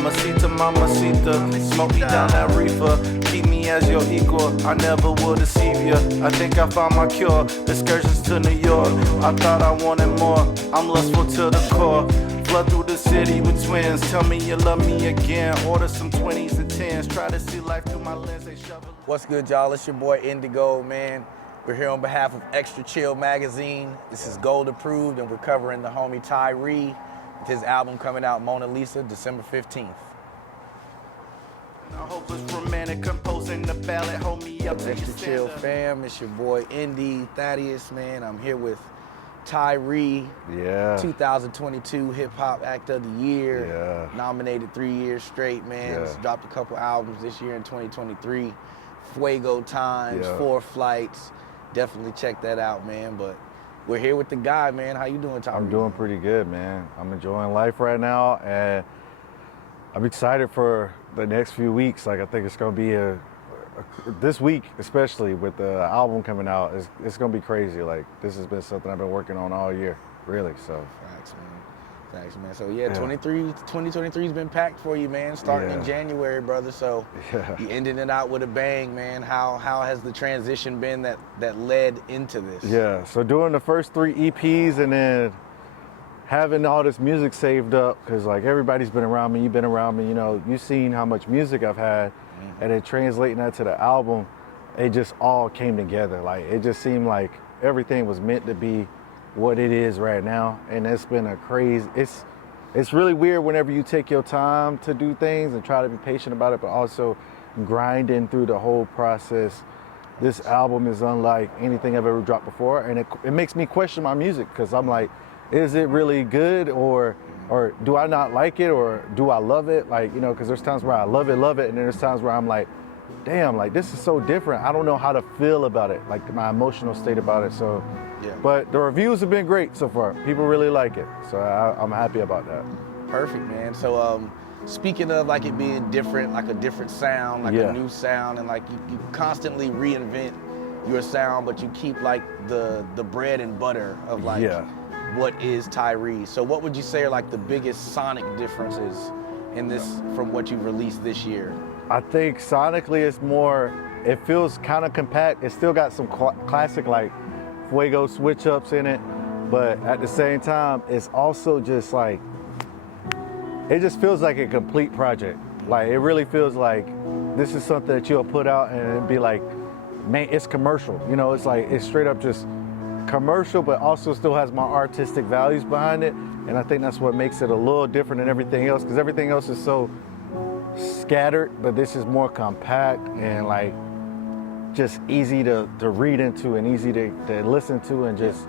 Mamacita, mamacita, smoke me down that reefer. Keep me as your equal, I never will deceive you. I think I found my cure, excursions to New York. I thought I wanted more, I'm lustful to the core. Flood through the city with twins, tell me you love me again. Order some 20s and 10s, try to see life through my lens. They shovel. What's good, y'all? It's your boy Indigo, man. We're here on behalf of Extra Chill Magazine. This is Gold Approved, and we're covering the homie Tyrie with his album coming out, Mona Lisa, December 15th. I hope it's romantic, composing the ballad, hold me up. Extra Chill fam, it's your boy Indy, Thaddeus, man. I'm here with Tyrie, 2022 Hip Hop Act of the Year, nominated 3 years straight, man. He's dropped a couple albums this year in 2023, Fuego Times, 4 Flights. Definitely check that out, man. But we're here with the guy, man. How you doing, Tyrie? I'm doing pretty good, man. I'm enjoying life right now, and I'm excited for the next few weeks. Like, I think it's gonna be this week, especially with the album coming out, it's gonna be crazy. Like, this has been something I've been working on all year, really. So facts, man. So 2023's been packed for you, man. Starting in January, brother. So you ended it out with a bang, man. How has the transition been that led into this? Yeah. So doing the first 3 EPs and then having all this music saved up, because like everybody's been around me, you've been around me, you know, you've seen how much music I've had, and then translating that to the album, it just all came together. Like, it just seemed like everything was meant to be what it is right now, and it's been a crazy, it's really weird whenever you take your time to do things and try to be patient about it, but also grinding through the whole process. This album is unlike anything I've ever dropped before, and it makes me question my music, because I'm like, is it really good, or do I not like it, or do I love it? Like, you know, because there's times where I love it, and then there's times where I'm like, damn, like, this is so different. I don't know how to feel about it, like my emotional state about it. So, but the reviews have been great so far. People really like it, so I'm happy about that. Perfect, man. So, speaking of like it being different, like a different sound, like a new sound, and like you constantly reinvent your sound, but you keep like the bread and butter of like what is Tyrie. So what would you say are like the biggest sonic differences in this from what you've released this year? I think sonically it's more, it feels kind of compact. It's still got some classic like Fuego switch ups in it, but at the same time, it's also just like, it just feels like a complete project. Like, it really feels like this is something that you'll put out and it'd be like, man, it's commercial. You know, it's like, it's straight up just commercial, but also still has my artistic values behind it. And I think that's what makes it a little different than everything else, because everything else is so scattered, but this is more compact and like just easy to read into and easy to listen to and just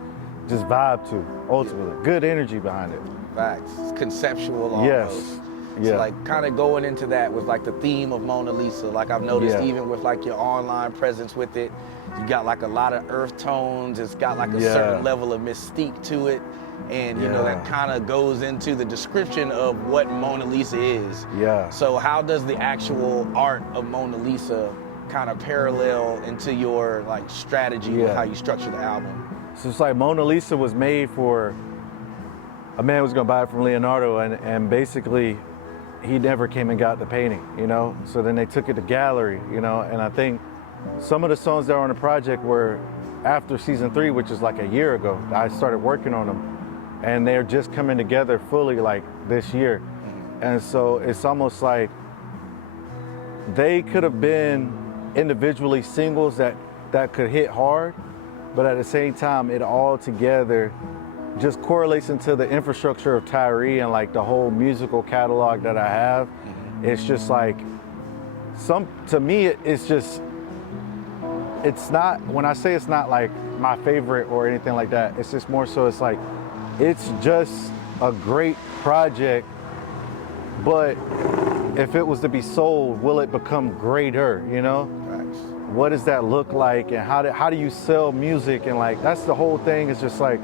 vibe to, ultimately. Good energy behind it. Facts. It's conceptual almost. So like kind of going into that with like the theme of Mona Lisa, like I've noticed even with like your online presence with it, you got like a lot of earth tones, it's got like a certain level of mystique to it, and you know, that kind of goes into the description of what Mona Lisa is. So how does the actual art of Mona Lisa kind of parallel into your like strategy with how you structure the album? So it's like Mona Lisa was made for a man who was gonna buy it from Leonardo, and basically he never came and got the painting, you know? So then they took it to gallery, you know? And I think some of the songs that are on the project were after season 3, which is like a year ago. I started working on them, and they're just coming together fully like this year. And so it's almost like they could have been individually singles that could hit hard, but at the same time, it all together just correlates into the infrastructure of Tyrie and like the whole musical catalog that I have. It's just like, to me, it's just, it's not, when I say it's not like my favorite or anything like that, it's just more so it's like, it's just a great project, but if it was to be sold, will it become greater, you know? What does that look like, and how do you sell music? And like, that's the whole thing. It's just like,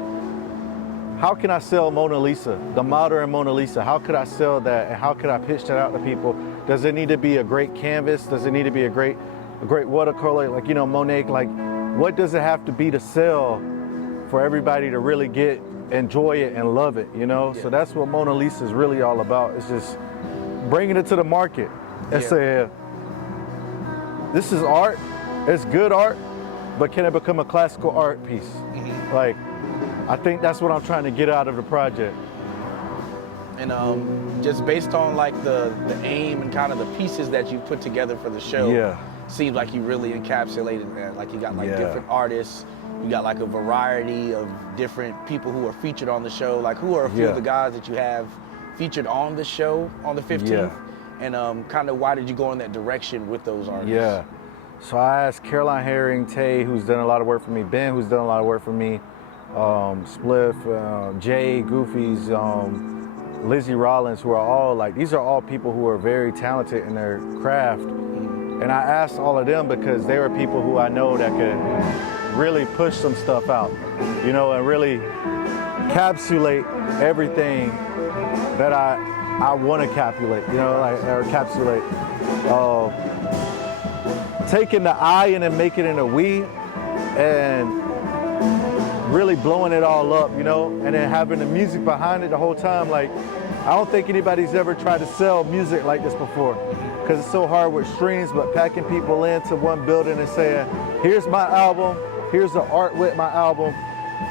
how can I sell Mona Lisa, the modern Mona Lisa? How could I sell that, and how could I pitch that out to people? Does it need to be a great canvas? Does it need to be a great watercolor, like, you know, Monet? Like, what does it have to be to sell for everybody to really enjoy it and love it, you know? So that's what Mona Lisa is really all about. It's just bringing it to the market and saying, this is art, it's good art, but can it become a classical art piece? Like, I think that's what I'm trying to get out of the project. And just based on like the aim and kind of the pieces that you put together for the show, seems like you really encapsulated that. Like you got like different artists, you got like a variety of different people who are featured on the show. Like who are a few of the guys that you have featured on the show on the 15th? And kind of why did you go in that direction with those artists? So I asked Caroline Herring, Tay, who's done a lot of work for me, Ben, who's done a lot of work for me, Spliff, Jay, Goofies, Lizzie Rollins, who are all like, these are all people who are very talented in their craft. And I asked all of them because they were people who I know that could really push some stuff out, you know, and really encapsulate everything that I want to encapsulate, you know, like, or encapsulate. Taking the I and then making it a we, and really blowing it all up, you know, and then having the music behind it the whole time. Like, I don't think anybody's ever tried to sell music like this before, because it's so hard with streams, but packing people into one building and saying, here's my album, here's the art with my album.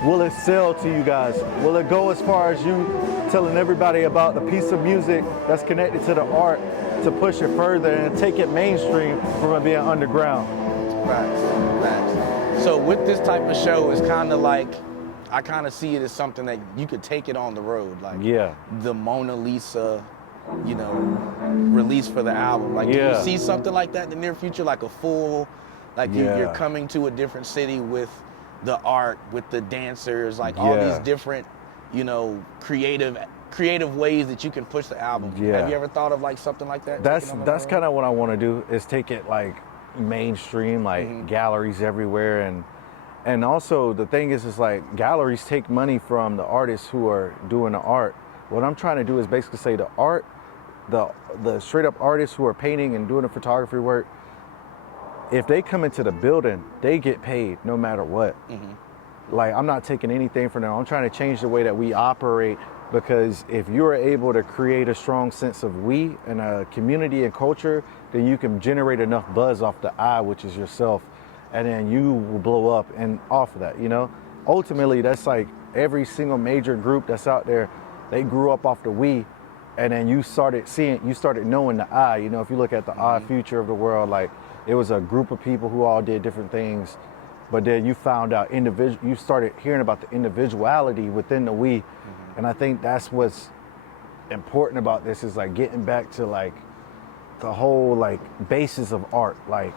Will it sell to you guys? Will it go as far as you telling everybody about the piece of music that's connected to the art to push it further and take it mainstream from it being underground? Facts. So with this type of show, it's kind of like, I kind of see it as something that you could take it on the road. Like the Mona Lisa, you know, release for the album. Like, do you see something like that in the near future? Like a full, like you're coming to a different city with the art, with the dancers, like all these different, you know, creative ways that you can push the album. Have you ever thought of like something like that? That's kind of what I want to do, is take it like mainstream, like galleries everywhere. And also the thing is like galleries take money from the artists who are doing the art. What I'm trying to do is basically say the art, the straight up artists who are painting and doing the photography work, if they come into the building, they get paid no matter what. Like, I'm not taking anything from them. I'm trying to change the way that we operate, because if you're able to create a strong sense of we and a community and culture, then you can generate enough buzz off the I, which is yourself, and then you will blow up and off of that, you know? Ultimately, that's like every single major group that's out there, they grew up off the we, and then you started knowing the I. You know, if you look at the I future of the world, like, it was a group of people who all did different things, but then you found out you started hearing about the individuality within the we. And I think that's what's important about this, is like getting back to like the whole like basis of art. Like,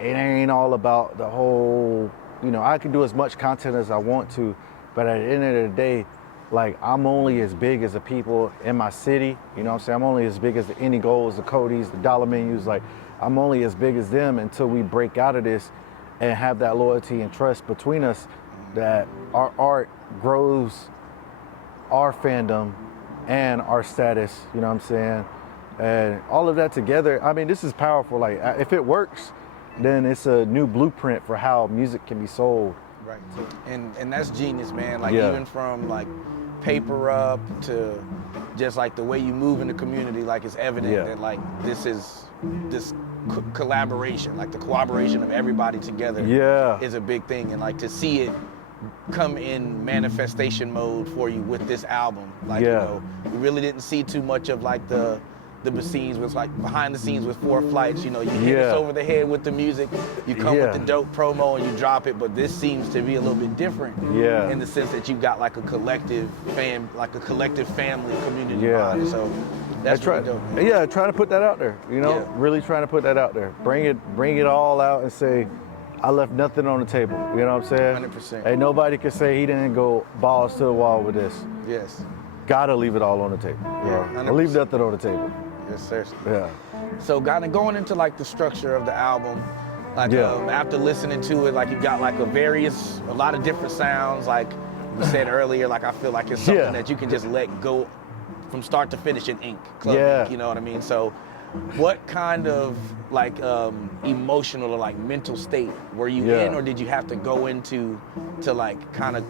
it ain't all about the whole, you know, I can do as much content as I want to, but at the end of the day, like, I'm only as big as the people in my city, you know what I'm saying? I'm only as big as the Indigos, the Codys, the Dollar Menus. Like, I'm only as big as them until we break out of this and have that loyalty and trust between us, that our art grows our fandom and our status, you know what I'm saying? And all of that together, I mean, this is powerful. Like, if it works, then it's a new blueprint for how music can be sold. Right. And that's genius, man. Like, even from like Paper Up to just like the way you move in the community, like, it's evident that like this collaboration, like the cooperation of everybody together is a big thing. And like to see it come in manifestation mode for you with this album, like, you know, we really didn't see too much of like the scenes with like behind the scenes with 4 Flights, you know, you hit us over the head with the music, you come with the dope promo and you drop it, but this seems to be a little bit different in the sense that you've got like a collective family community behind it. So that's really dope. Yeah, trying to put that out there, you know, really trying to put that out there. Bring it all out and say, I left nothing on the table, you know what I'm saying? 100%. And nobody can say he didn't go balls to the wall with this. Yes. Gotta leave it all on the table. Yeah, leave nothing on the table. Yes, sir. Yeah. So kind of going into like the structure of the album, like after listening to it, like you got like a lot of different sounds. Like you said earlier, like I feel like it's something that you can just let go from start to finish in ink, club ink, you know what I mean? So what kind of like emotional or like mental state were you in, or did you have to go into to like kind of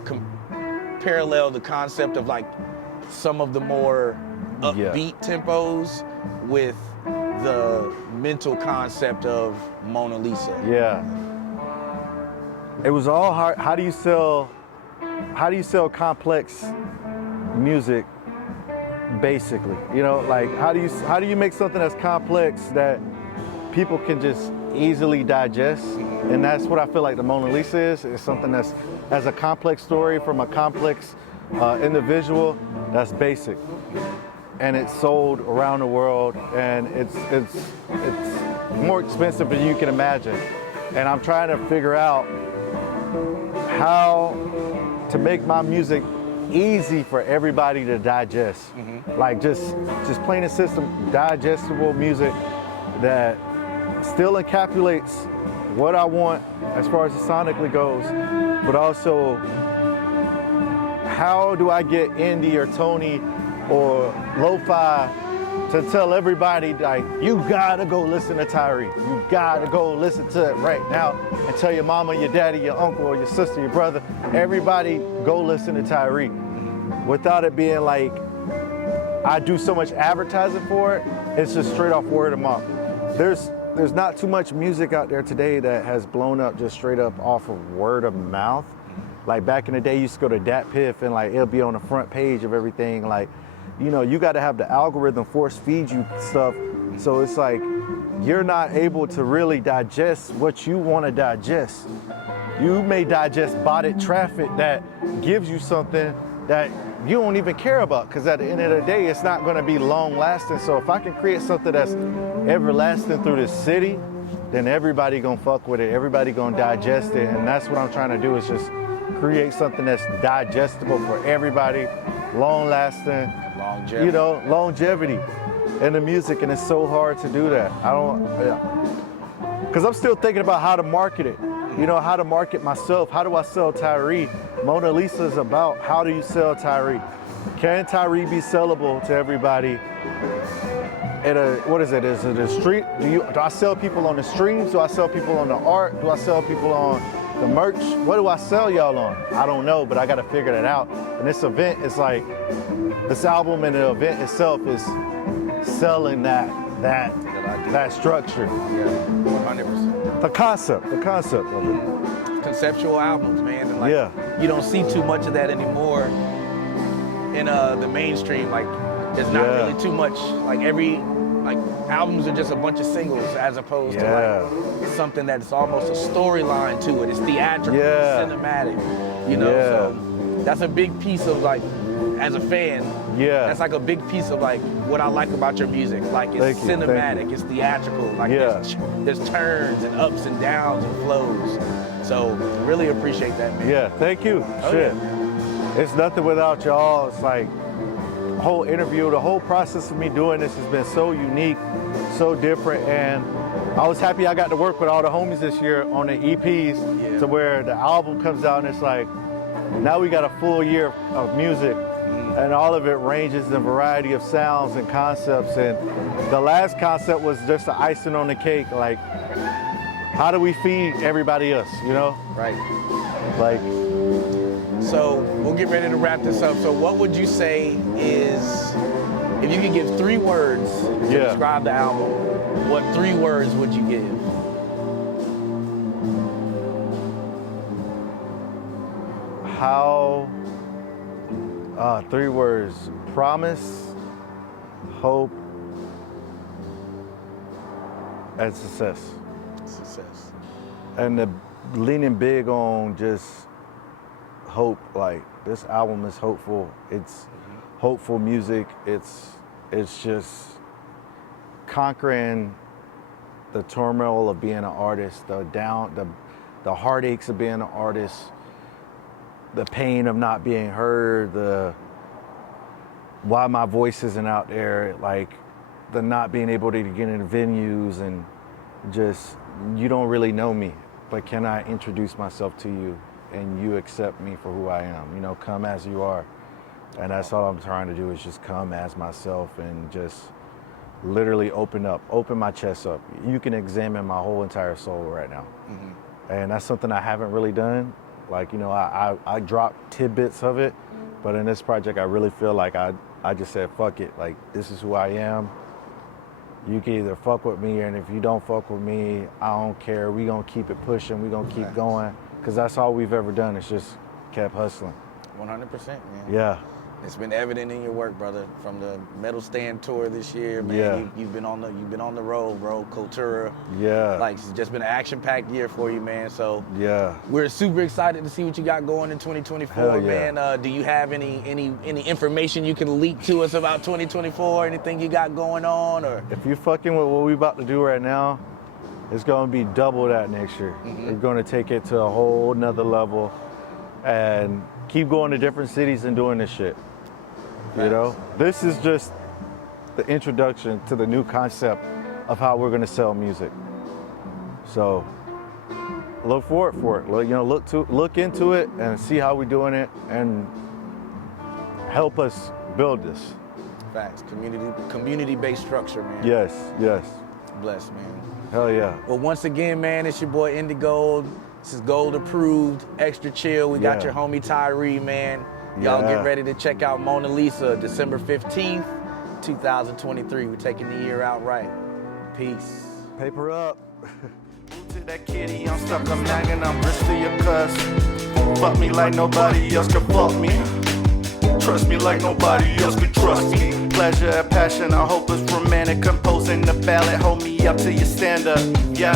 parallel the concept of like some of the more upbeat tempos with the mental concept of Mona Lisa. Yeah. It was all hard. How do you sell complex music basically? You know, like how do you make something that's complex that people can just easily digest? And that's what I feel like the Mona Lisa is. It's something that's has a complex story from a complex individual that's basic. And it's sold around the world, and it's more expensive than you can imagine. And I'm trying to figure out how to make my music easy for everybody to digest. Like just plain and simple, digestible music that still encapsulates what I want as far as it sonically goes, but also how do I get indie or Tony or lo-fi to tell everybody, like, you gotta go listen to Tyrie. You gotta go listen to it right now, and tell your mama, your daddy, your uncle, or your sister, your brother, everybody go listen to Tyrie. Without it being like, I do so much advertising for it, it's just straight off word of mouth. There's not too much music out there today that has blown up just straight up off of word of mouth. Like back in the day, you used to go to Dat Piff and like it'll be on the front page of everything. Like, you know, you got to have the algorithm force feed you stuff. So it's like you're not able to really digest what you want to digest. You may digest botted traffic that gives you something that you don't even care about, because at the end of the day, it's not going to be long lasting. So if I can create something that's everlasting through this city, then everybody gonna fuck with it. Everybody gonna digest it. And that's what I'm trying to do, is just create something that's digestible for everybody, long lasting, Longevity. you know, longevity in the music. And it's so hard to do that. Because I'm still thinking about how to market it. You know, how to market myself. How do I sell Tyrie? Mona Lisa is about how do you sell Tyrie? Can Tyrie be sellable to everybody? What is it? Is it a street? Do I sell people on the streams? Do I sell people on the art? Do I sell people on the merch? What do I sell y'all on? I don't know, but I gotta figure that out. And this event is like, this album and the event itself is selling that structure. Yeah, 100%. The concept of it. Conceptual albums, man. And like, you don't see too much of that anymore in the mainstream. Like, there's not really too much, like albums are just a bunch of singles as opposed to like something that's almost a storyline to it. It's theatrical, cinematic, you know? So that's a big piece of, like, as a fan, that's like a big piece of like what I like about your music. Like, it's cinematic, it's theatrical, like there's turns and ups and downs and flows. So really appreciate that, man. Yeah, thank you. Shit. It's nothing without y'all. It's like the whole interview, the whole process of me doing this has been so unique, so different, and I was happy I got to work with all the homies this year on the EPs to where the album comes out and it's like, now we got a full year of music. And all of it ranges in variety of sounds and concepts. And the last concept was just the icing on the cake. Like, how do we feed everybody else, you know? Right. Like. So we'll get ready to wrap this up. So what would you say is, if you could give 3 words to describe the album, what 3 words would you give? How, 3 words: promise, hope, and success. Success. And leaning big on just hope. Like, this album is hopeful. It's hopeful music. It's just conquering the turmoil of being an artist, the heartaches of being an artist, the pain of not being heard, why my voice isn't out there, like the not being able to get into venues, and just, you don't really know me, but can I introduce myself to you and you accept me for who I am? You know, come as you are. And that's all I'm trying to do, is just come as myself and just literally open my chest up. You can examine my whole entire soul right now. And that's something I haven't really done. Like, you know, I drop tidbits of it, but in this project, I really feel like I I just said, fuck it. Like, this is who I am. You can either fuck with me, and if you don't fuck with me, I don't care. We gonna keep it pushing. We gonna keep going. Because that's all we've ever done. It's just kept hustling. 100%, man. Yeah. It's been evident in your work, brother. From the Metal Stand tour this year, man. Yeah. You've been on the road, bro. Cultura. Yeah. Like, it's just been an action-packed year for you, man. So yeah, we're super excited to see what you got going in 2024, Hell yeah. man. Do you have any information you can leak to us about 2024? Anything you got going on, or? If you're fucking with what we about to do right now, it's gonna be double that next year. Mm-hmm. We're gonna take it to a whole nother level, and keep going to different cities and doing this shit. You know, this is just the introduction to the new concept of how we're gonna sell music. So look forward for it. You know, look into it and see how we're doing it, and help us build this. Facts. Community-based structure, man. Yes, yes. Bless, man. Hell yeah. Well, once again, man, it's your boy Indigo. This is Gold Approved, Extra Chill. We got your homie Tyrie, man. Y'all get ready to check out Mona Lisa, December 15th, 2023. We're taking the year out right. Peace. Paper up. To that kitty, I'm stuck, I'm nagging, I'm rich to your cuss. Fuck me like nobody else could fuck me. Trust me like nobody else could trust me. Pleasure and passion, I hope it's romantic. Composing the ballad, hold me up till you stand up. Yeah.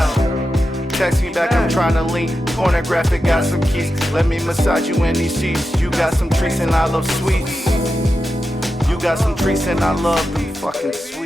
Text me back, I'm trying to link. Pornographic, got some keys. Let me massage you in these seats. You got some treats and I love sweets. You got some treats and I love them fucking sweets.